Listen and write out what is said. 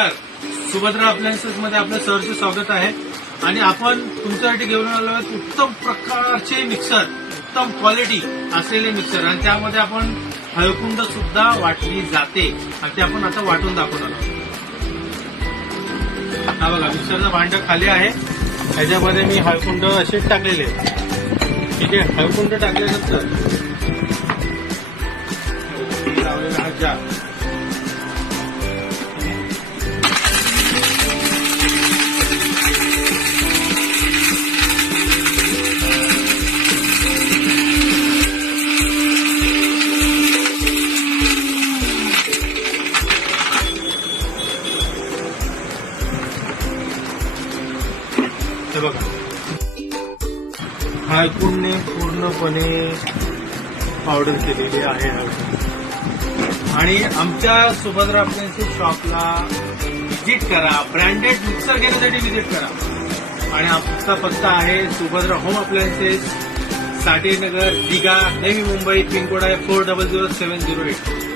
नमस्कार. सुभद्रा अप्लायन्सेस मध्ये आपलं सहर्ष स्वागत आहे. आणि आपण तुमच्यासाठी घेऊन आलो आहोत उत्तम प्रकारचे मिक्सर, उत्तम क्वालिटी असलेले मिक्सर, आणि त्यामध्ये आपण हळकुंड सुद्धा वाटली जाते आणि ते आपण आता वाटून दाखवणार आहोत. हा बघा, मिक्सरचं भांड खाली आहे, त्याच्यामध्ये मी हळकुंड असे टाकलेले आहेत. ठीक आहे, हळकुंड टाकल्यानंतर लावलेला हा जार, हे बघा, हळकुंडने पूर्णपणे पावडर केलेली आहे हळकुंड. आणि आमच्या सुभद्रा अप्लायन्सेस शॉपला व्हिजिट करा, ब्रँडेड मिक्सर घेण्यासाठी व्हिजिट करा. आणि आमचा पत्ता आहे Subhadra home appliances, Sathe Nagar, Digha, Navi Mumbai. Pin code आहे 400708.